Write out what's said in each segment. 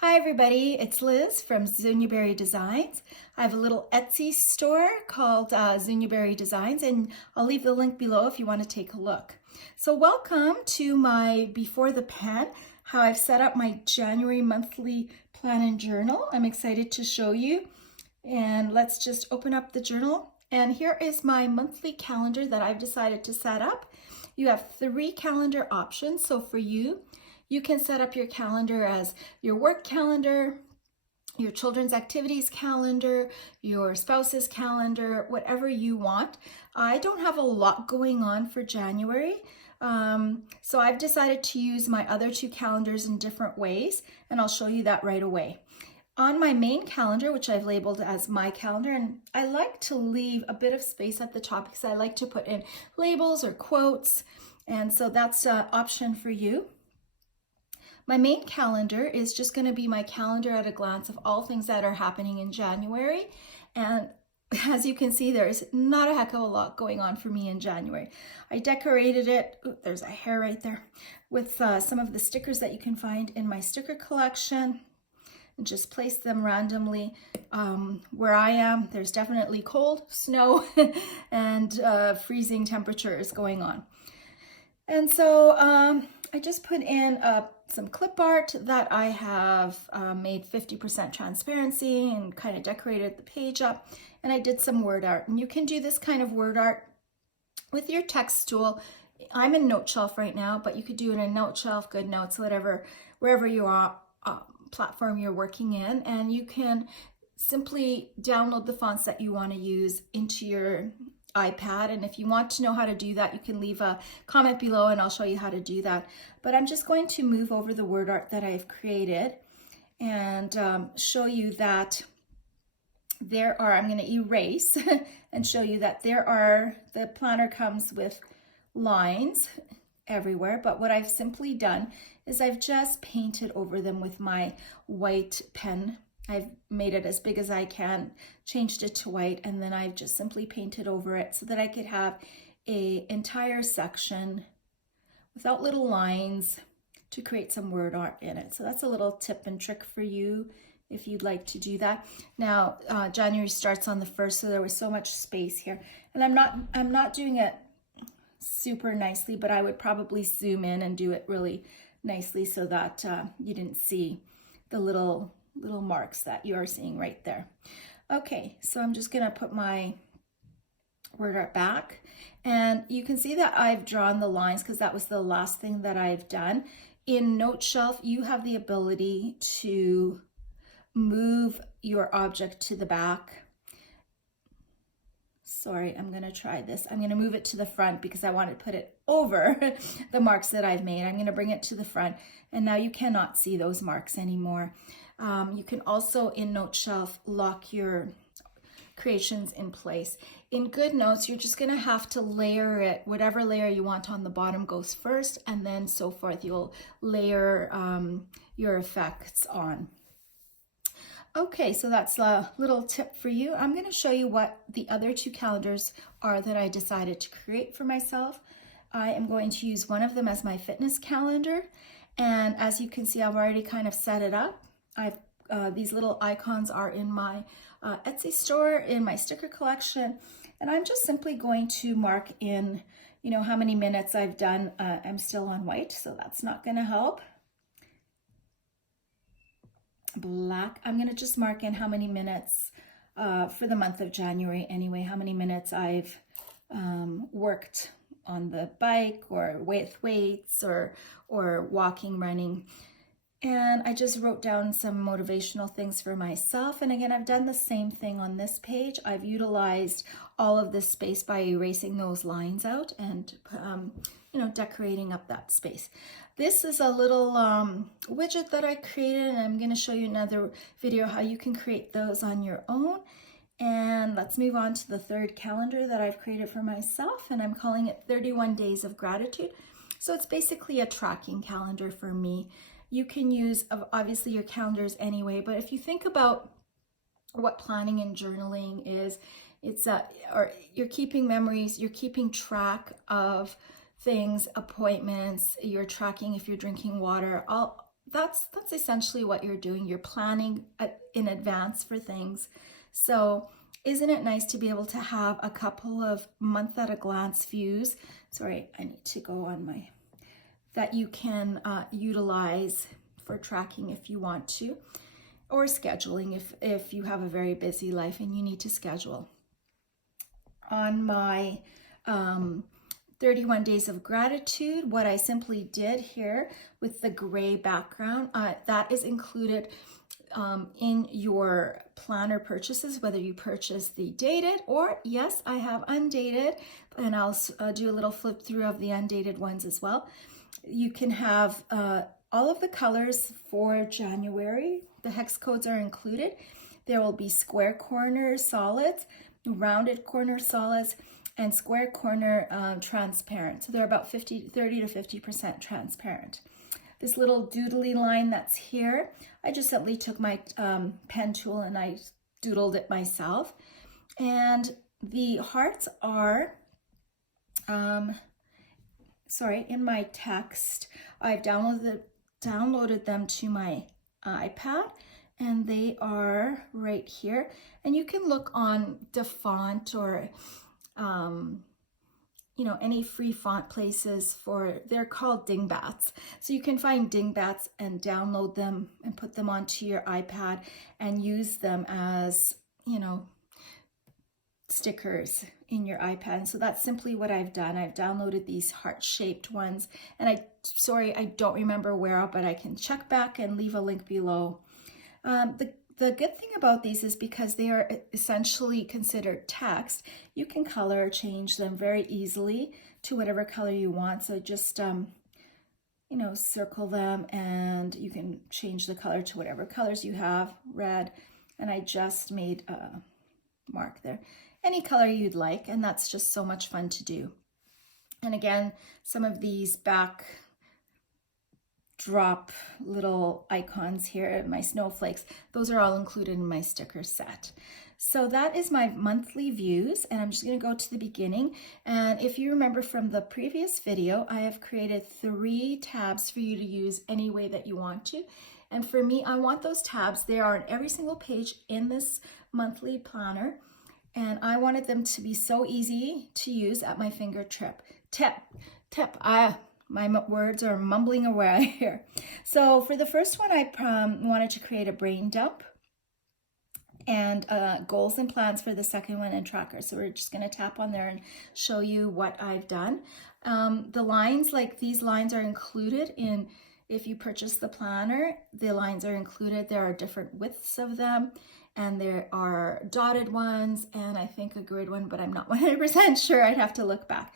Hi everybody, it's Liz from Zuniaberry Designs. I have a little Etsy store called Zuniaberry Designs, and I'll leave the link below if you want to take a look. So welcome to my Before the Pen, how I've set up my January monthly plan and journal. I'm excited to show you, and let's just open up the journal. And here is my monthly calendar that I've decided to set up. You have 3 calendar options, so for you, you can set up your calendar as your work calendar, your children's activities calendar, your spouse's calendar, whatever you want. I don't have a lot going on for January, so I've decided to use my other 2 calendars in different ways, and I'll show you that right away. On my main calendar, which I've labeled as my calendar, and I like to leave a bit of space at the top because I like to put in labels or quotes, and so that's an option for you. My main calendar is just going to be my calendar at a glance of all things that are happening in January. And as you can see, there's not a heck of a lot going on for me in January. I decorated it, ooh, there's a hair right there, with some of the stickers that you can find in my sticker collection. And just place them randomly where I am. There's definitely cold, snow, and freezing temperatures going on. And so I just put in some clip art that I have made 50% transparency and kind of decorated the page up. And I did some word art. And you can do this kind of word art with your text tool. I'm in Noteshelf right now, but you could do it in Noteshelf, GoodNotes, whatever, wherever you are, platform you're working in. And you can simply download the fonts that you want to use into your iPad, and if you want to know how to do that, you can leave a comment below and I'll show you how to do that. But I'm just going to move over the word art that I've created and show you that there are, I'm going to erase and show you that the planner comes with lines everywhere, but what I've simply done is I've just painted over them with my white pen. I've made it as big as I can, changed it to white, and then I've just simply painted over it so that I could have an entire section without little lines to create some word art in it. So that's a little tip and trick for you if you'd like to do that. Now, January starts on the 1st, so there was so much space here. And I'm not doing it super nicely, but I would probably zoom in and do it really nicely so that you didn't see the little marks that you are seeing right there. Okay, so I'm just gonna put my word art back, and you can see that I've drawn the lines because that was the last thing that I've done. In Noteshelf, you have the ability to move your object to the back. Sorry, I'm gonna try this. I'm gonna move it to the front because I want to put it over the marks that I've made. I'm gonna bring it to the front, and now you cannot see those marks anymore. You can also, in Noteshelf, lock your creations in place. In GoodNotes, you're just going to have to layer it. Whatever layer you want on the bottom goes first, and then so forth. You'll layer your effects on. Okay, so that's a little tip for you. I'm going to show you what the other 2 calendars are that I decided to create for myself. I am going to use one of them as my fitness calendar, and as you can see, I've already kind of set it up. These little icons are in my Etsy store, in my sticker collection, and I'm just simply going to mark in, you know, how many minutes I've done. I'm still on white, so that's not going to help. Black, I'm going to just mark in how many minutes for the month of January anyway, how many minutes I've worked on the bike or with weights or walking, running. And I just wrote down some motivational things for myself. And again, I've done the same thing on this page. I've utilized all of this space by erasing those lines out and, you know, decorating up that space. This is a little widget that I created, and I'm going to show you another video how you can create those on your own. And let's move on to the 3rd calendar that I've created for myself, and I'm calling it 31 Days of Gratitude. So it's basically a tracking calendar for me. You can use, obviously, your calendars anyway, but if you think about what planning and journaling is, it's or you're keeping memories, you're keeping track of things, appointments, you're tracking if you're drinking water, all that's essentially what you're doing. You're planning in advance for things. So isn't it nice to be able to have a couple of month at a glance views? Sorry, I need to go on my, that you can utilize for tracking if you want to, or scheduling if you have a very busy life and you need to schedule. On my 31 Days of Gratitude, what I simply did here with the gray background, that is included in your planner purchases, whether you purchase the dated or, yes, I have undated, and I'll do a little flip through of the undated ones as well. You can have all of the colors for January. The hex codes are included. There will be square corner solids, rounded corner solids, and square corner transparent. So they're about 30 to 50% transparent. This little doodly line that's here, I just simply took my pen tool and I doodled it myself. And the hearts are, in my text, I've downloaded them to my iPad, and they are right here. And you can look on DaFont or any free font places they're called dingbats. So you can find dingbats and download them and put them onto your iPad and use them as, stickers in your iPad. And so that's simply what I've done. I've downloaded these heart-shaped ones, and I don't remember where, but I can check back and leave a link below. The good thing about these is because they are essentially considered text, you can color change them very easily to whatever color you want. So just, circle them and you can change the color to whatever colors you have, red, and I just made a mark there. Any color you'd like, and that's just so much fun to do. And again, some of these backdrop little icons here, my snowflakes, those are all included in my sticker set. So that is my monthly views, and I'm just going to go to the beginning. And if you remember from the previous video, I have created 3 tabs for you to use any way that you want to. And for me, I want those tabs, they are on every single page in this monthly planner, and I wanted them to be so easy to use at my fingertip. My words are mumbling away here. So for the first one, I wanted to create a brain dump, and goals and plans for the second one, and tracker. So we're just going to tap on there and show you what I've done. The lines, like these lines, are included in, if you purchase the planner, the lines are included. There are different widths of them, and there are dotted ones, and I think a grid one, but I'm not 100% sure. I'd have to look back.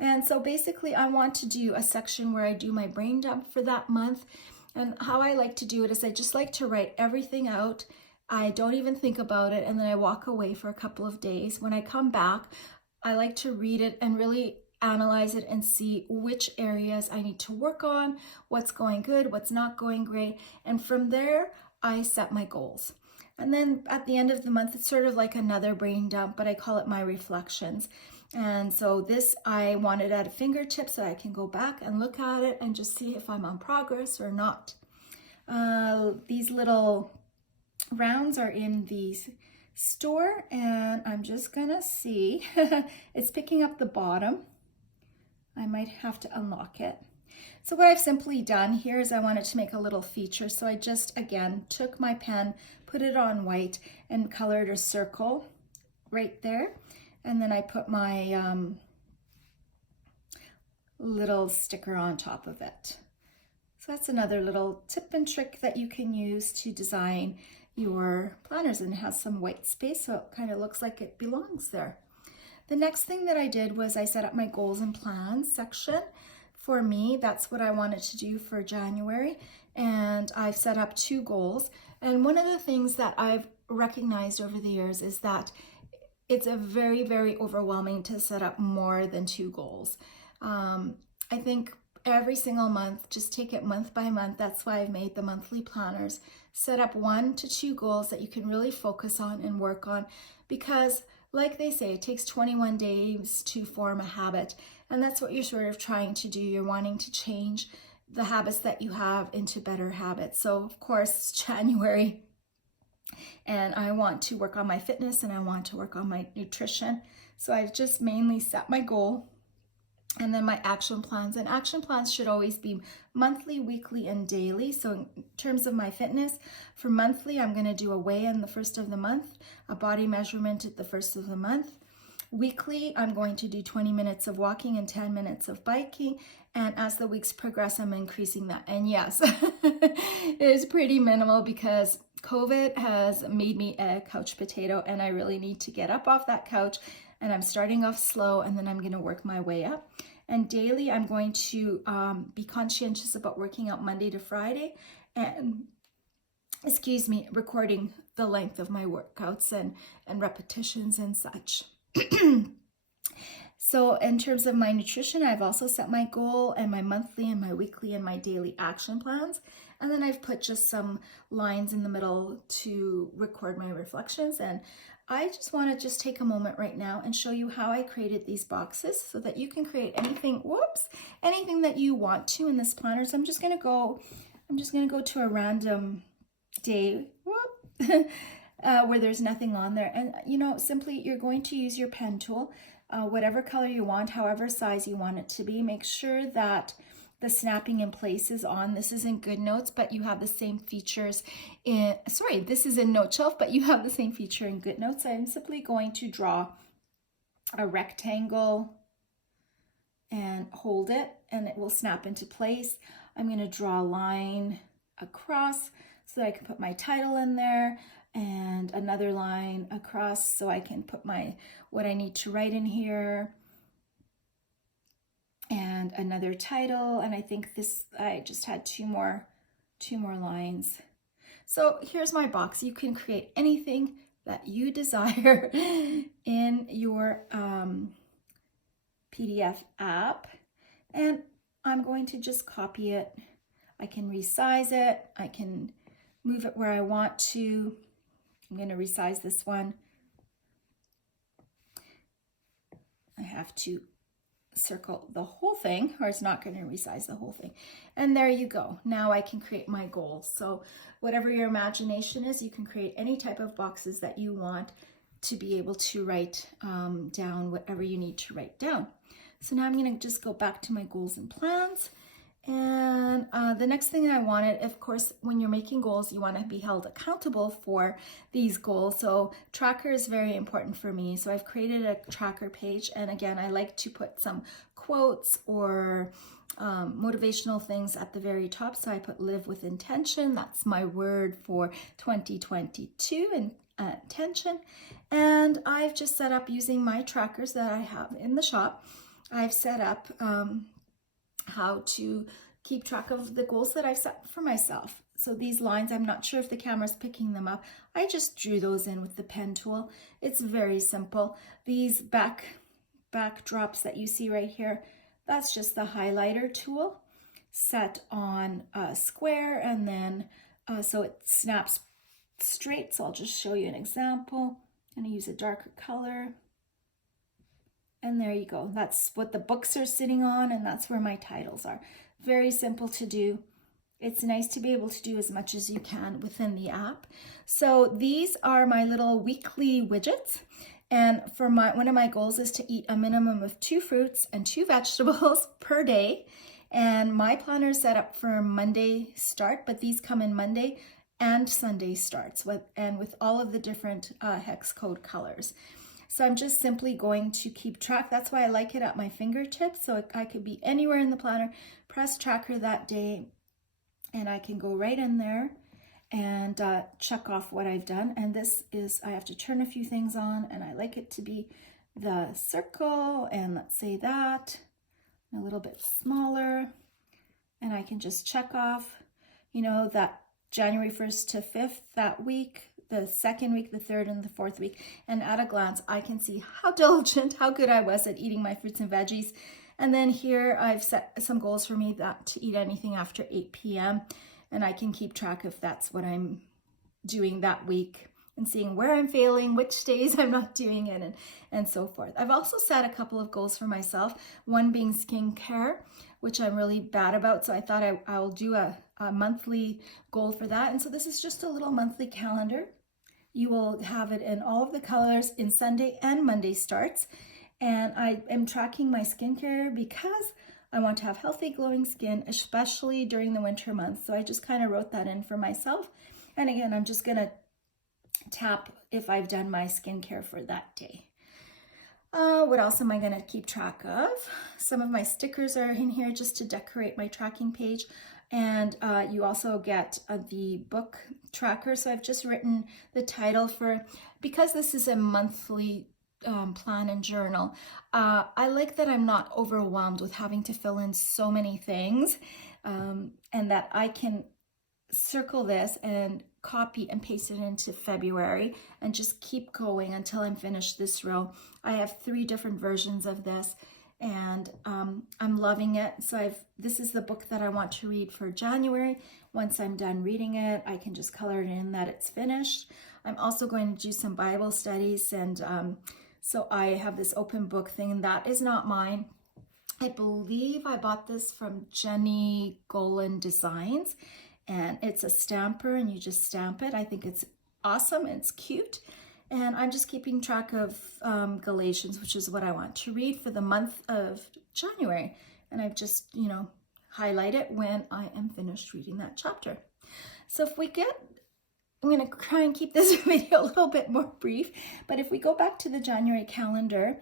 And so basically I want to do a section where I do my brain dump for that month. And how I like to do it is I just like to write everything out. I don't even think about it, and then I walk away for a couple of days. When I come back, I like to read it and really analyze it and see which areas I need to work on, what's going good, what's not going great. And from there, I set my goals. And then at the end of the month, it's sort of like another brain dump, but I call it my reflections. And so this, I want it at a fingertip so I can go back and look at it and just see if I'm on progress or not. These little rounds are in the store, and I'm just gonna see. It's picking up the bottom. I might have to unlock it. So what I've simply done here is I wanted to make a little feature. So I just, again, took my pen, put it on white, and colored a circle right there. And then I put my little sticker on top of it. So that's another little tip and trick that you can use to design your planners, and it has some white space, so it kind of looks like it belongs there. The next thing that I did was I set up my goals and plans section. For me, that's what I wanted to do for January, and I've set up 2 goals. And one of the things that I've recognized over the years is that it's a very, very overwhelming to set up more than 2 goals. I think every single month, just take it month by month. That's why I've made the monthly planners. Set up 1 to 2 goals that you can really focus on and work on, because like they say, it takes 21 days to form a habit. And that's what you're sort of trying to do. You're wanting to change the habits that you have into better habits. So of course it's January and I want to work on my fitness and I want to work on my nutrition. So I've just mainly set my goal and then my action plans. And action plans should always be monthly, weekly, and daily. So in terms of my fitness, for monthly, I'm going to do a weigh-in the first of the month, a body measurement at the first of the month. Weekly, I'm going to do 20 minutes of walking and 10 minutes of biking. And as the weeks progress, I'm increasing that. And yes, it is pretty minimal because COVID has made me a couch potato and I really need to get up off that couch. And I'm starting off slow and then I'm going to work my way up. And daily, I'm going to be conscientious about working out Monday to Friday and, recording the length of my workouts and repetitions and such. So in terms of my nutrition, I've also set my goal and my monthly and my weekly and my daily action plans. And then I've put just some lines in the middle to record my reflections. And I just want to take a moment right now and show you how I created these boxes so that you can create anything, anything that you want to in this planner. So I'm just going to go to a random day, where there's nothing on there. And simply you're going to use your pen tool, whatever color you want, however size you want it to be. Make sure that the snapping in place is on. This is in GoodNotes, but you have the same features this is in NoteShelf, but you have the same feature in GoodNotes. I'm simply going to draw a rectangle and hold it, and it will snap into place. I'm going to draw a line across so that I can put my title in there, and another line across so I can put what I need to write in here, and another title. And I think I just had two more lines. So here's my box. You can create anything that you desire in your PDF app, and I'm going to just copy it. I can resize it. I can move it where I want to. I'm going to resize this one. I have to circle the whole thing, or it's not going to resize the whole thing. And there you go. Now I can create my goals. So whatever your imagination is, you can create any type of boxes that you want to be able to write down whatever you need to write down. So now I'm going to just go back to my goals and plans. And the next thing I wanted, of course, when you're making goals, you want to be held accountable for these goals. So tracker is very important for me. So I've created a tracker page. And again, I like to put some quotes or motivational things at the very top. So I put live with intention. That's my word for 2022, and intention. And I've just set up using my trackers that I have in the shop. I've set up how to keep track of the goals that I've set for myself. So these lines, I'm not sure if the camera's picking them up. I just drew those in with the pen tool. It's very simple. These backdrops that you see right here, that's just the highlighter tool set on a square, and then so it snaps straight. So I'll just show you an example. I'm going to use a darker color. And there you go. That's what the books are sitting on, and that's where my titles are. Very simple to do. It's nice to be able to do as much as you can within the app. So these are my little weekly widgets. And for one of my goals is to eat a minimum of 2 fruits and 2 vegetables per day. And my planner is set up for Monday start, but these come in Monday and Sunday starts with all of the different hex code colors. So I'm just simply going to keep track. That's why I like it at my fingertips. So I could be anywhere in the planner, press tracker that day, and I can go right in there and check off what I've done. And this is, I have to turn a few things on, and I like it to be the circle, and let's say that, a little bit smaller. And I can just check off, that January 1st to 5th, that week, the second week, the third, and the fourth week. And at a glance, I can see how diligent, how good I was at eating my fruits and veggies. And then here I've set some goals for me to eat anything after 8 p.m. And I can keep track if that's what I'm doing that week and seeing where I'm failing, which days I'm not doing it, and so forth. I've also set a couple of goals for myself, one being skincare, which I'm really bad about. So I thought I'll do a monthly goal for that. And so this is just a little monthly calendar. You will have it in all of the colors in Sunday and Monday starts. And I am tracking my skincare because I want to have healthy, glowing skin, especially during the winter months. So I just kind of wrote that in for myself. And again, I'm just going to tap if I've done my skincare for that day. What else am I going to keep track of? Some of my stickers are in here just to decorate my tracking page. And you also get the book tracker. So I've just written the title because this is a monthly plan and journal. I like that I'm not overwhelmed with having to fill in so many things, and that I can circle this and copy and paste it into February and just keep going until I'm finished this row. I have 3 different versions of this, and I'm loving it. So this is the book that I want to read for January. Once I'm done reading it, I can just color it in that it's finished. I'm also going to do some Bible studies, and so I have this open book thing, and that is not mine. I believe I bought this from Jenny Golan Designs, and it's a stamper, and you just stamp it. I think it's awesome. It's cute. And I'm just keeping track of Galatians, which is what I want to read for the month of January. And I've just, highlight it when I am finished reading that chapter. So I'm going to try and keep this video a little bit more brief, but if we go back to the January calendar,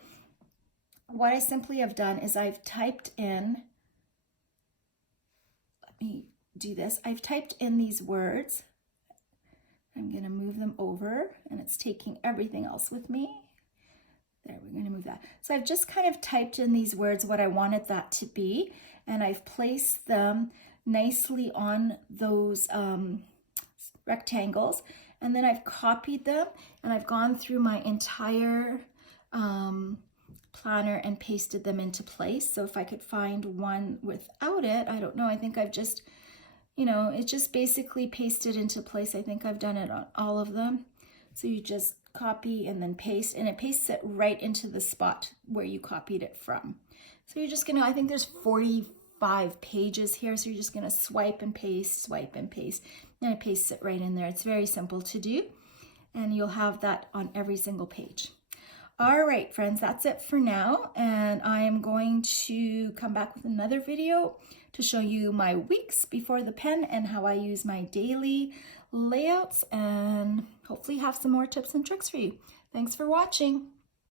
what I simply have done is I've typed in, let me do this, I've typed in these words. I'm going to move them over, and it's taking everything else with me. There, we're going to move that. So I've just kind of typed in these words, what I wanted that to be, and I've placed them nicely on those rectangles, and then I've copied them, and I've gone through my entire planner and pasted them into place. So if I could find one without it, I don't know, I think I've just, it just basically pasted into place. I think I've done it on all of them. So you just copy and then paste, and it pastes it right into the spot where you copied it from. So you're just I think there's 45 pages here, so you're just gonna swipe and paste, and it pastes it right in there. It's very simple to do, and you'll have that on every single page. All right, friends, that's it for now, and I am going to come back with another video to show you my weeks before the pen and how I use my daily layouts, and hopefully have some more tips and tricks for you. Thanks for watching.